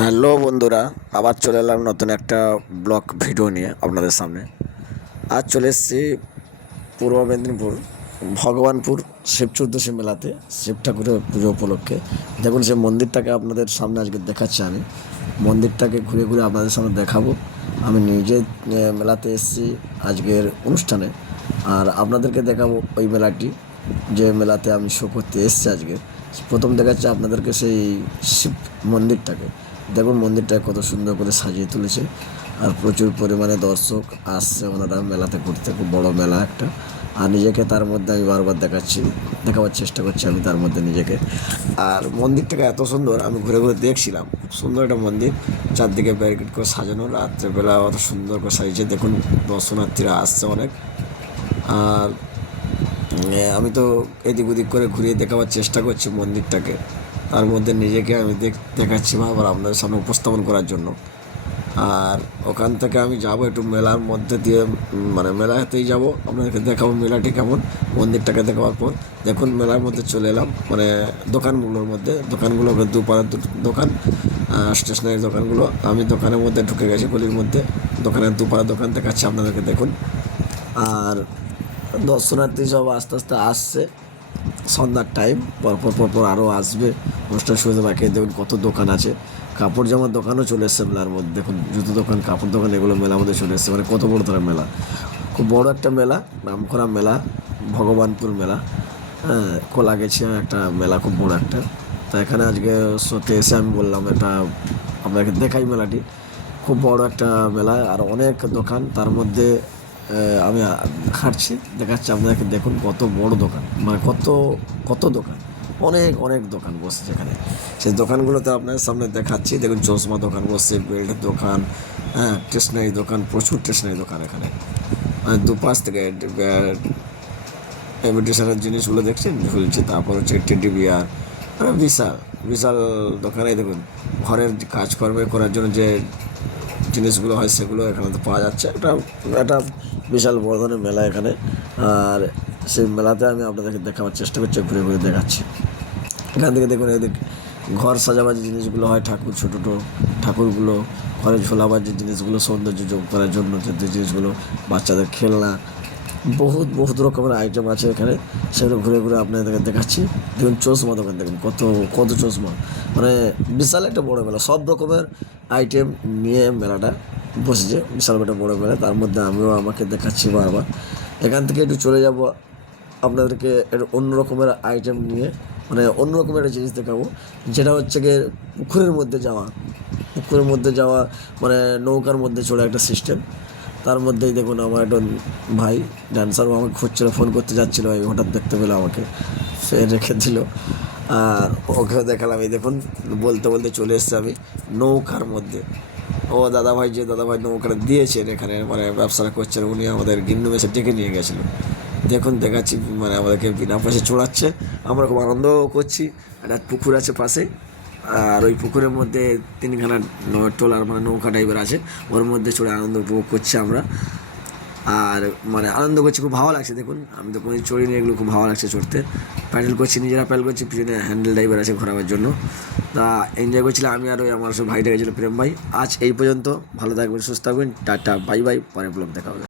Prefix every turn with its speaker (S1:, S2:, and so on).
S1: Hello বন্ধুরা, আবার চলে এলাম নতুন একটা ব্লগ ভিডিও নিয়ে আপনাদের সামনে। আজ চলে এসেছি পূর্ব মেদিনীপুর, ভগবানপুর শিব চৌদ্দশী মেলাতে, শিব ঠাকুরের পুজো উপলক্ষে। দেখুন সেই মন্দিরটাকে আপনাদের সামনে আজকে দেখাচ্ছি আমি। মন্দিরটাকে ঘুরে ঘুরে আপনাদের সামনে দেখাবো। আমি নিজে মেলাতে এসেছি আজকের অনুষ্ঠানে। আর আপনাদেরকে দেখাবো ওই মেলাটি, যে মেলাতে আমি শো করতে এসেছি আজকে। প্রথম দেখাচ্ছি আপনাদেরকে সেই শিব মন্দিরটাকে। দেখুন মন্দিরটা কত সুন্দর করে সাজিয়ে তুলেছে। আর প্রচুর পরিমাণে দর্শক আসছে ওনারা মেলাতে ঘুরতে, খুব বড় মেলা একটা। আর নিজেকে তার মধ্যে আমি বারবার দেখাচ্ছি, দেখাবার চেষ্টা করছি আমি তার মধ্যে নিজেকে। আর মন্দিরটাকে এত সুন্দর, আমি ঘুরে ঘুরে দেখছিলাম সুন্দর একটা মন্দির। চারদিকে ব্যারিকেড করে সাজানো, রাত্রেবেলা অত সুন্দর করে সাজিয়েছে। দেখুন দর্শনার্থীরা আসছে অনেক। আর আমি তো এদিক ওদিক করে ঘুরিয়ে দেখাবার চেষ্টা করছি মন্দিরটাকে। তার মধ্যে নিজেকে আমি দেখ, দেখাচ্ছি বা আবার আপনাদের সামনে উপস্থাপন করার জন্য। আর ওখান থেকে আমি যাব একটু মেলার মধ্যে দিয়ে মানে মেলাতেই যাব। আপনাদেরকে দেখাবো মেলাটি কেমন, মন্দিরটাকে দেখাবার পর। দেখুন, মেলার মধ্যে চলে এলাম মানে দোকানগুলোর মধ্যে। দোকানগুলো দুপাড়ার দোকান স্টেশনারি দোকানগুলো। আমি দোকানের মধ্যে ঢুকে গেছি গলির মধ্যে। দোকানের দুপাড়া দোকান দেখাচ্ছি আপনাদেরকে, দেখুন। আর দর্শনার্থী সব আস্তে আস্তে আসছে। সন্ধ্যার টাইম পরপর পরপর আরও আসবে। অনুষ্ঠান শুরুতে বাকি দেখুন কত দোকান আছে। কাপড় জামার দোকানও চলে এসছে মেলার মধ্যে। দেখুন, জুতো দোকান, কাপড় দোকান, এগুলো মেলার মধ্যে চলে এসছে। মানে কত বড় তারা মেলা। খুব বড় একটা মেলা নামকরা মেলা, ভগবানপুর মেলা। হ্যাঁ খোলা গেছে একটা মেলা, খুব বড় একটা। তা এখানে আজকে শোতে এসে আমি বললাম, এটা আপনাকে দেখাই মেলাটি। খুব বড় একটা মেলা, আর অনেক দোকান। তার মধ্যে আমি হাঁটছি দেখাচ্ছি আপনাদেরকে, দেখুন কত বড় দোকান। মানে কত কত দোকান? অনেক অনেক দোকান বসছে এখানে। সেই দোকানগুলোতে আপনাদের সামনে দেখাচ্ছি। দেখুন চশমা দোকান বসছে, বেল্টের দোকান হ্যাঁ স্টেশনারি দোকান, প্রচুর স্টেশনারি দোকান এখানে। মানে দুপাশ থেকে ইমিটেশনের জিনিসগুলো দেখছেন? ঝুলছে তারপর হচ্ছে টেডি বিয়ার মানে বিশাল বিশাল দোকানে দেখুন। ঘরের কাজকর্মে করার জন্য যে জিনিসগুলো হয়, সেগুলো এখানে তো পাওয়া যাচ্ছে। একটা একটা বিশাল বড় ধরনের মেলা এখানে। আর সেই মেলাতে আমি আপনাদেরকে দেখাবার চেষ্টা করছি, ঘুরে ঘুরে দেখাচ্ছি। এখান থেকে দেখুন এদিক, ঘর সাজাবার যে জিনিসগুলো হয়, ঠাকুর ছোটো ছোটো ঠাকুরগুলো। ঘরে ঝোলাবার যে জিনিসগুলো, সৌন্দর্য যোগ করার জন্য যে যে জিনিসগুলো, বাচ্চাদের খেলনা বহুত বহুত রকমের আইটেম আছে এখানে। সেগুলো ঘুরে ঘুরে আপনাদেরকে দেখাচ্ছি। দেখুন চশমা দোকান, দেখুন কত কত চশমা। মানে বিশাল একটা বড় মেলা। সব রকমের আইটেম নিয়ে মেলাটা বসেছে। বিশাল একটা বড় মেলা। তার মধ্যে আমিও আমাকে দেখাচ্ছি বারবার। এখান থেকে একটু চলে যাব। আপনাদেরকে একটা অন্য রকমের আইটেম নিয়ে মানে অন্য রকমের একটা জিনিস দেখাবো। যেটা হচ্ছে গিয়ে পুকুরের মধ্যে যাওয়া। পুকুরের মধ্যে যাওয়া মানে নৌকার মধ্যে চলে একটা সিস্টেম তার মধ্যেই দেখুন আমার একটা ভাই ডান্সার আমাকে খুঁজছিল ফোন করতে যাচ্ছিল হঠাৎ দেখতে পেল আমাকে। সে রেখে দিল। আর ওকেও দেখালাম। এই দেখুন, বলতে বলতে চলে এসছে আমি নৌকার মধ্যে। ও দাদা ভাই যে দাদা ভাই নৌকাটা দিয়েছেন এখানে মানে ব্যবসাটা করছেন, উনি আমাদের গিন্নু মেসে ডেকে নিয়ে গেছিল। দেখুন, দেখাচ্ছি মানে আমাদেরকে বিনা পয়সা চড়াচ্ছে আমরা খুব আনন্দও করছি। একটা পুকুর আছে পাশে আর ওই পুকুরের মধ্যে তিনখানা ট্রলার মানে নৌকা টাইপের আছে। ওর মধ্যে চড়ে আনন্দ উপভোগ করছি আমরা। আর মানে আনন্দ করছি, খুব ভালো লাগছে দেখুন। আমি তো কোনো চড়িনি, এগুলো খুব ভালো লাগছে চড়তে। প্যাডেল করছি, নিজেরা প্যাডেল করছি, পিছনে হ্যান্ডেল ড্রাইভার আছে ঘোরাবার জন্য। তা এনজয় করছিলাম আমি আর ওই আমার সব ভাইটা গেছিল প্রেম ভাই। আজ এই পর্যন্ত, ভালো থাকবেন, সুস্থ থাকবেন, টাটা বাই বাই পরে ব্লগ দেখা হবে।